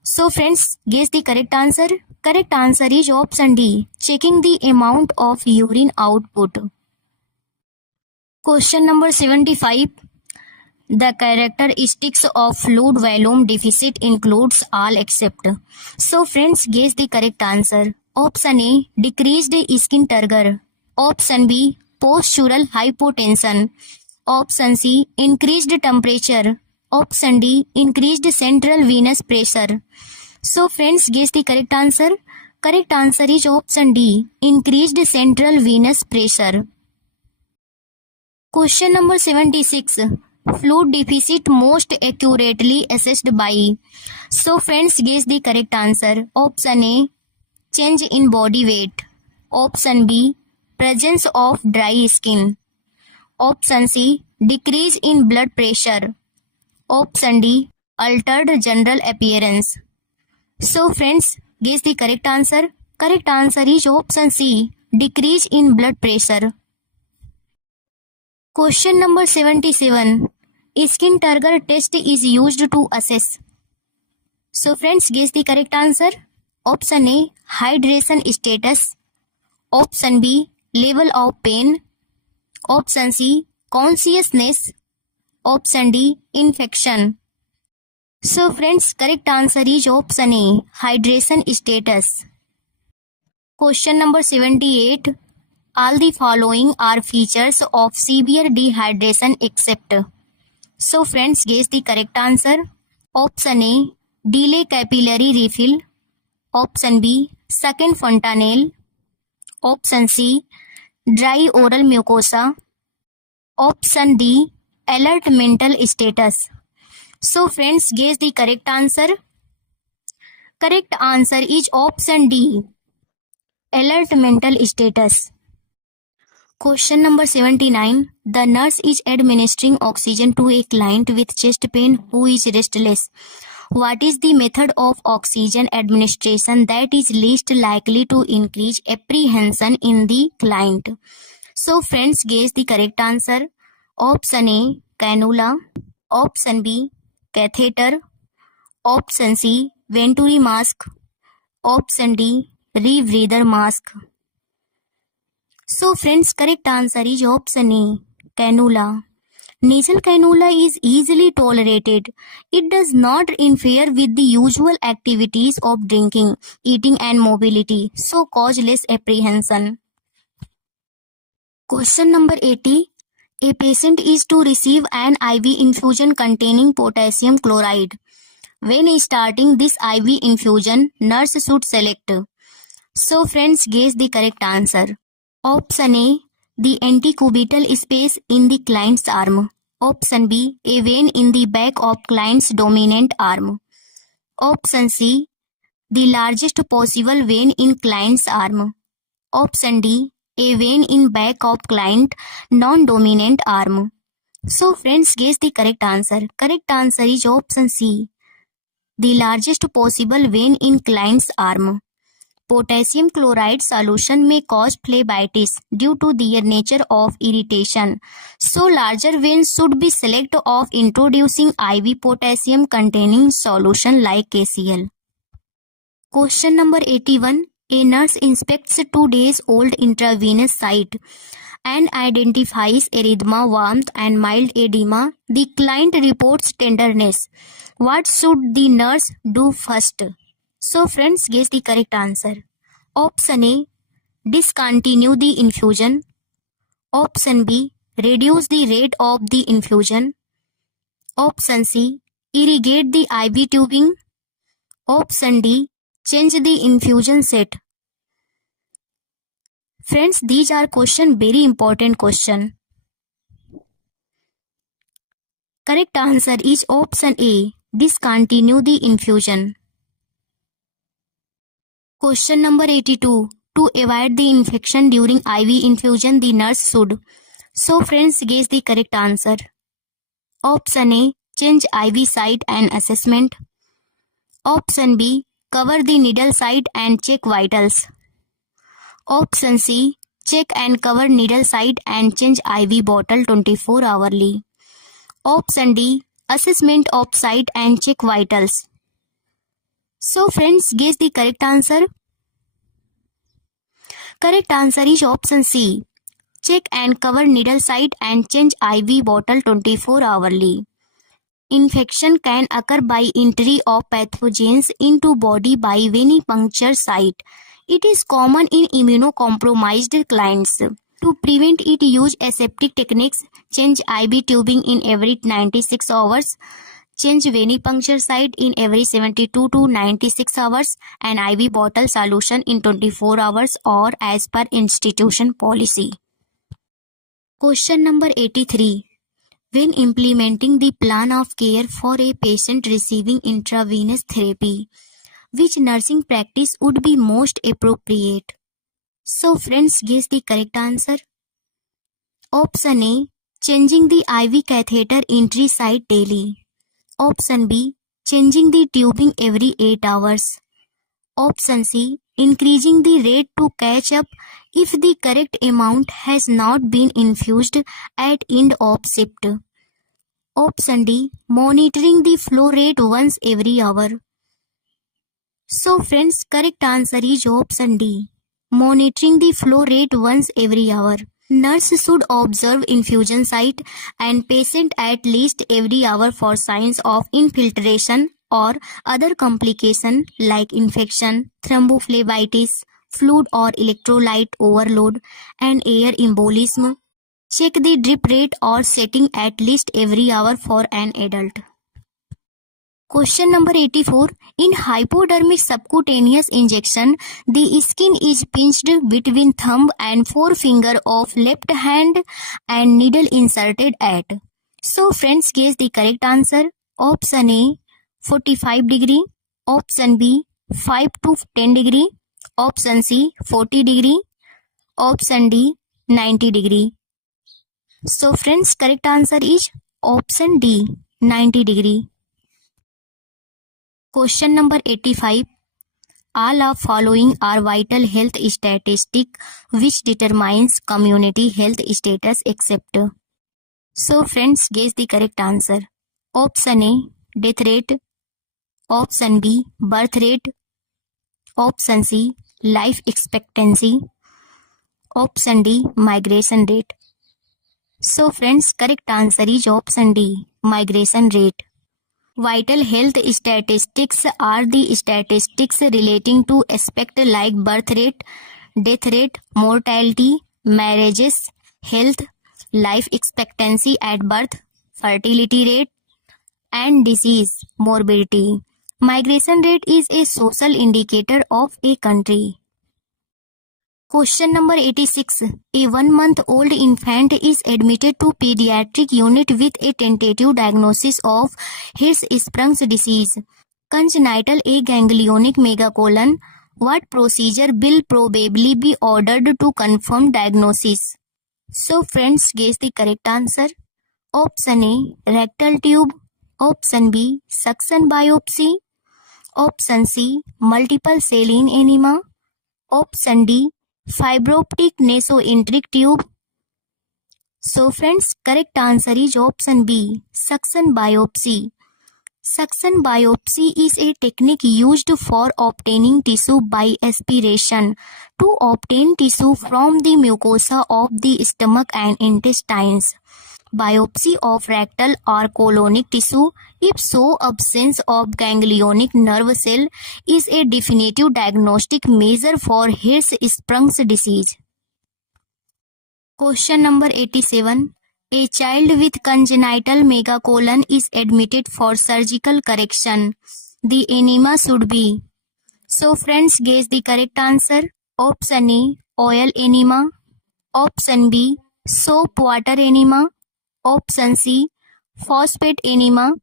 So friends, guess the correct answer. Correct answer is option D, checking the amount of urine output. Question number 75. The characteristics of fluid volume deficit includes all except. So friends, guess the correct answer. Option A, decreased skin turgor. Option B, postural hypotension. Option C, increased temperature. Option D, increased central venous pressure. So friends, guess the correct answer. Correct answer is option D, increased central venous pressure. Question number 76. Fluid deficit most accurately assessed by. So friends, guess the correct answer. Option A, change in body weight. Option B, presence of dry skin. Option C, decrease in blood pressure. Option D, altered general appearance. So friends, guess the correct answer. Correct answer is option C, decrease in blood pressure. Question number 77. Skin turgor test is used to assess. So friends, guess the correct answer. Option A, hydration status. Option B, level of pain. Option C, consciousness. Option D, infection. So friends, correct answer is option A, hydration status. Question number 78. All the following are features of severe dehydration except. So friends, guess the correct answer. Option A, delay capillary refill. Option B, second fontanelle. Option C, dry oral mucosa. Option D, alert mental status. So friends, guess the correct answer. Correct answer is option D, alert mental status. Question number 79. The nurse is administering oxygen to a client with chest pain who is restless. What is the method of oxygen administration that is least likely to increase apprehension in the client? So friends, guess the correct answer. Option A, cannula. Option B, catheter. Option C, Venturi mask. Option D, rebreather mask. So friends, correct answer is option A, cannula. Nasal cannula is easily tolerated. It does not interfere with the usual activities of drinking, eating and mobility, so cause less apprehension. Question number 80. A patient is to receive an IV infusion containing potassium chloride. When starting this IV infusion, nurse should select. So friends, guess the correct answer. Option A, the antecubital space in the client's arm. Option B, a vein in the back of client's dominant arm. Option C, the largest possible vein in client's arm. Option D, a vein in back of client non-dominant arm. So friends, guess the correct answer. Correct answer is option C, the largest possible vein in client's arm. Potassium chloride solution may cause phlebitis due to their nature of irritation. So larger veins should be selected of introducing IV potassium containing solution like KCl. Question number 81. A nurse inspects 2 days old intravenous site and identifies erythema, warmth, and mild edema. The client reports tenderness. What should the nurse do first? So friends, guess the correct answer. Option A, discontinue the infusion. Option B, reduce the rate of the infusion. Option C, irrigate the IV tubing. Option D, change the infusion set. Friends, these are very important question. Correct answer is option A, discontinue the infusion. Question number 82. To avoid the infection during IV infusion, the nurse should. So friends, guess the correct answer. Option A, change IV site and assessment. Option B, cover the needle site and check vitals. Option C, check and cover needle site and change IV bottle 24 hourly. Option D, assessment of site and check vitals. So friends, guess the correct answer. Correct answer is option C. Check and cover needle site and change IV bottle 24 hourly. Infection can occur by entry of pathogens into body by venipuncture site. It is common in immunocompromised clients. To prevent it, use aseptic techniques. Change IV tubing in every 96 hours. Change venipuncture site in every 72 to 96 hours and IV bottle solution in 24 hours or as per institution policy. Question number 83. When implementing the plan of care for a patient receiving intravenous therapy, which nursing practice would be most appropriate? So friends, guess the correct answer. Option A, changing the IV catheter entry site daily. Option B, changing the tubing every 8 hours. Option C, increasing the rate to catch up if the correct amount has not been infused at end of shift. Option D, monitoring the flow rate once every hour. So friends, correct answer is option D, monitoring the flow rate once every hour. Nurse should observe infusion site and patient at least every hour for signs of infiltration or other complication like infection, thrombophlebitis, fluid or electrolyte overload, and air embolism. Check the drip rate or setting at least every hour for an adult. Question number 84. In hypodermic subcutaneous injection, the skin is pinched between thumb and forefinger of left hand and needle inserted at. So friends, guess the correct answer. Option A, 45 degree. Option B, 5 to 10 degree. Option C, 40 degree. Option D, 90 degree. So friends, correct answer is option D, 90 degree. Question number 85. All of following are vital health statistics which determines community health status except. So friends, guess the correct answer. Option A, death rate. Option B, birth rate. Option C, life expectancy. Option D, migration rate. So friends, correct answer is option D, migration rate. Vital health statistics are the statistics relating to aspects like birth rate, death rate, mortality, marriages, health, life expectancy at birth, fertility rate, and disease morbidity. Migration rate is a social indicator of a country. Question number 86. A 1-month-old infant is admitted to pediatric unit with a tentative diagnosis of Hirschsprung's disease, congenital aganglionic megacolon. What procedure will probably be ordered to confirm diagnosis? So friends, guess the correct answer. Option A, rectal tube. Option B, suction biopsy. Option C, multiple saline enema. Option D, fibroptic nasoenteric tube. So friends, correct answer is option B, suction biopsy. Suction biopsy is a technique used for obtaining tissue by aspiration to obtain tissue from the mucosa of the stomach and intestines. Biopsy of rectal or colonic tissue, if so absence of ganglionic nerve cell, is a definitive diagnostic measure for Hirschsprung's disease. Question number 87. A child with congenital megacolon is admitted for surgical correction. The enema should be. So friends, guess the correct answer. Option A, oil enema. Option B, soap water enema. Option C, phosphate enema.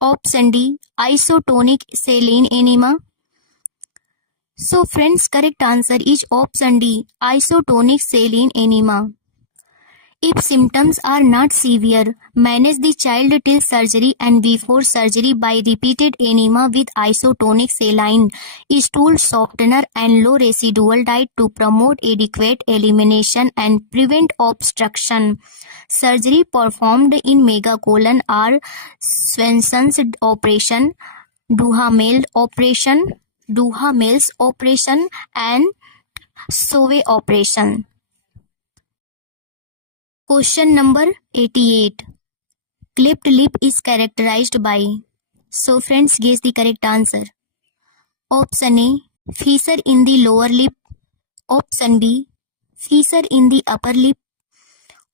Option D, isotonic saline enema. So friends, correct answer is option D, isotonic saline enema. If symptoms are not severe, manage the child till surgery and before surgery by repeated enema with isotonic saline, stool softener and low residual diet to promote adequate elimination and prevent obstruction. Surgery performed in megacolon are Swenson's operation, Duhamel's operation and Sauvé operation. Question number 88. Cleft lip is characterized by. So friends, guess the correct answer. Option A, fissure in the lower lip. Option B, fissure in the upper lip.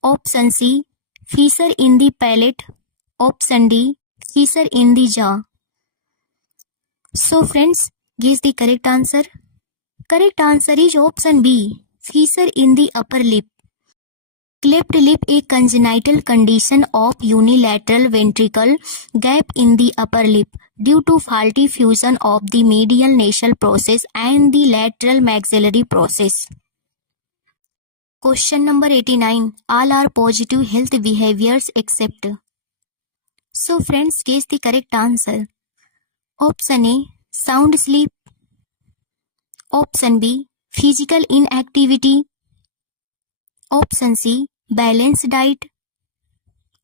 Option C, fissure in the palate. Option D, fissure in the jaw. So friends, guess the correct answer. Correct answer is option B, fissure in the upper lip. Cleft lip, a congenital condition of unilateral ventricle gap in the upper lip due to faulty fusion of the medial nasal process and the lateral maxillary process. Question number 89. All are positive health behaviors except. So friends, guess the correct answer. Option A, sound sleep. Option B, physical inactivity. Option C, balanced diet.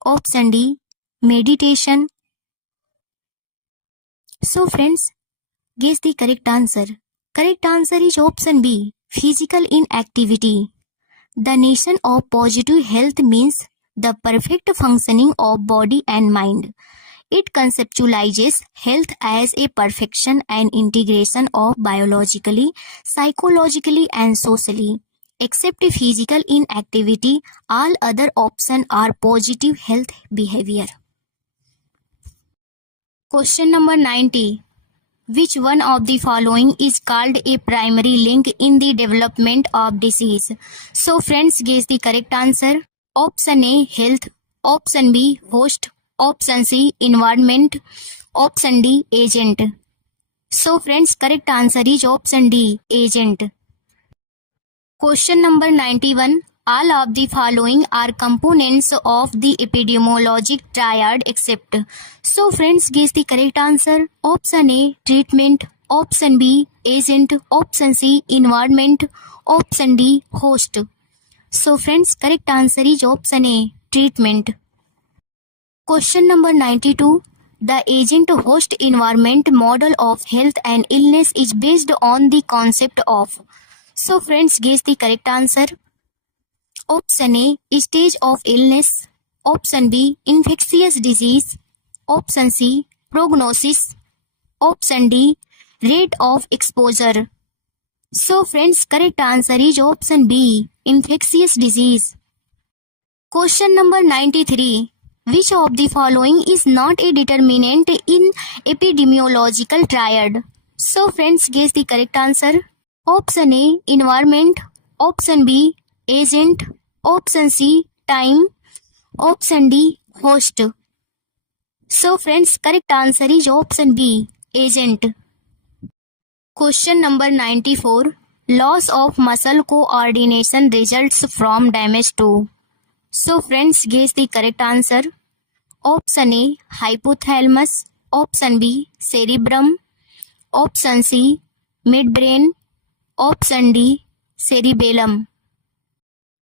Option D, meditation. So friends, guess the correct answer. Correct answer is option B, physical inactivity. The notion of positive health means the perfect functioning of body and mind. It conceptualizes health as a perfection and integration of biologically, psychologically and socially. Except physical inactivity, all other options are positive health behavior. Question number 90. Which one of the following is called a primary link in the development of disease? So friends, guess the correct answer. Option A, health. Option B, host. Option C, environment. Option D, agent. So friends, correct answer is option D, agent. Question number 91. All of the following are components of the epidemiologic triad except. So friends, guess the correct answer. Option A, treatment. Option B, agent. Option C, environment. Option D, host. So friends, correct answer is option A, treatment. Question number 92. The agent host environment model of health and illness is based on the concept of. So friends, guess the correct answer. Option A, stage of illness. Option B, infectious disease. Option C, prognosis. Option D, rate of exposure. So friends, correct answer is option B, infectious disease. Question number 93. Which of the following is not a determinant in epidemiological triad? So friends, guess the correct answer. Option A, environment. Option B, agent. Option C, time. Option D, host. So friends, correct answer is option B, agent. Question number 94. Loss of muscle coordination results from damage to. So friends, guess the correct answer. Option A, hypothalamus. Option B, cerebrum. Option C, midbrain. Option D, cerebellum.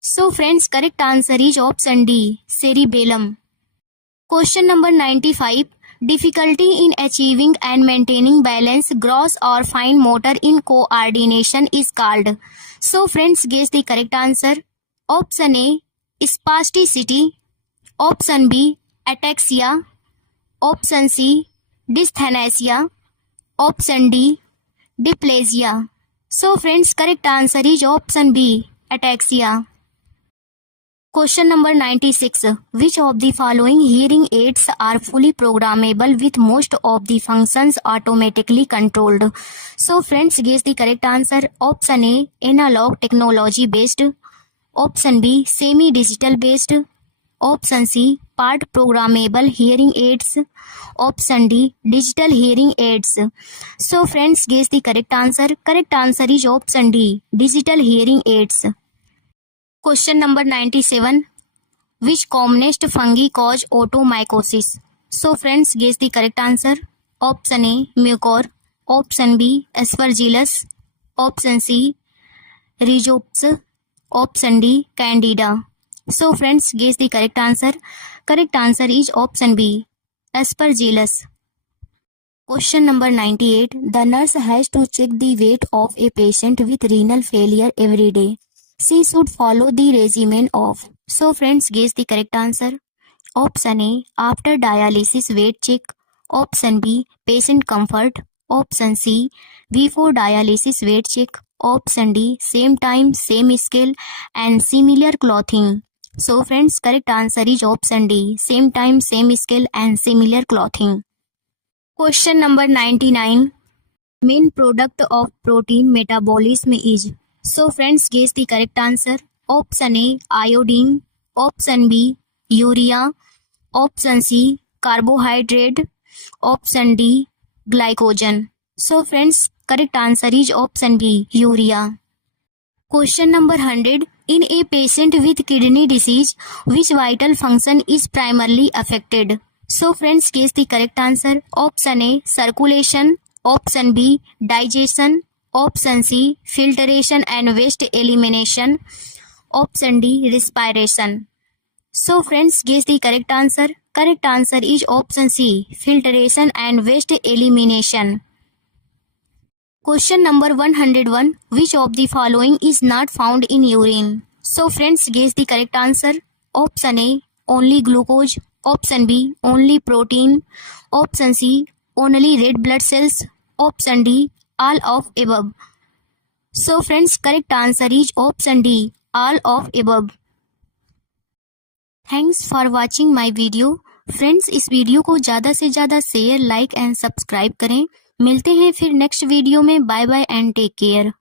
So friends, correct answer is option D, cerebellum. Question number 95. Difficulty in achieving and maintaining balance, gross or fine motor in coordination is called. So friends, guess the correct answer. Option A, spasticity. Option B, ataxia. Option C, dyskinesia. Option D, dysplasia. So friends, correct answer is option B, ataxia. Question number 96. Which of the following hearing aids are fully programmable with most of the functions automatically controlled? So friends, guess the correct answer. Option A, analog technology based. Option B, semi-digital based. Option C, part programmable hearing aids. Option D, digital hearing aids. So friends, guess the correct answer. Correct answer is option D, digital hearing aids. Question number 97. Which commonest fungi cause otomycosis? So friends, guess the correct answer. Option A, mucor. Option B, aspergillus. Option C, rhizops. Option D, candida. So friends, guess the correct answer. Correct answer is option B, aspergillus. Question number 98. The nurse has to check the weight of a patient with renal failure every day. She should follow the regimen of. So friends, guess the correct answer. Option A, after dialysis weight check. Option B, patient comfort. Option C, before dialysis weight check. Option D, same time, same scale and similar clothing. So friends, correct answer is option D, same time, same scale and similar clothing. Question number 99. Main product of protein metabolism is. So friends, guess the correct answer. Option A, iodine. Option B, urea. Option C, carbohydrate. Option D, glycogen. So friends, correct answer is option B, urea. Question number 100. In a patient with kidney disease, which vital function is primarily affected? So friends, guess the correct answer. Option A, circulation. Option B, digestion. Option C, filtration and waste elimination. Option D, respiration. So friends, guess the correct answer. Correct answer is option C, filtration and waste elimination. Question number 101. Which of the following is not found in urine? So friends, guess the correct answer. Option A, only glucose. Option B, only protein. Option C, only red blood cells. Option D, all of above. So friends, correct answer is option D, all of above. Thanks for watching my video. Friends, इस video को ज़्यादा से ज़्यादा share, like and subscribe करें। मिलते हैं फिर next video में। Bye bye and take care.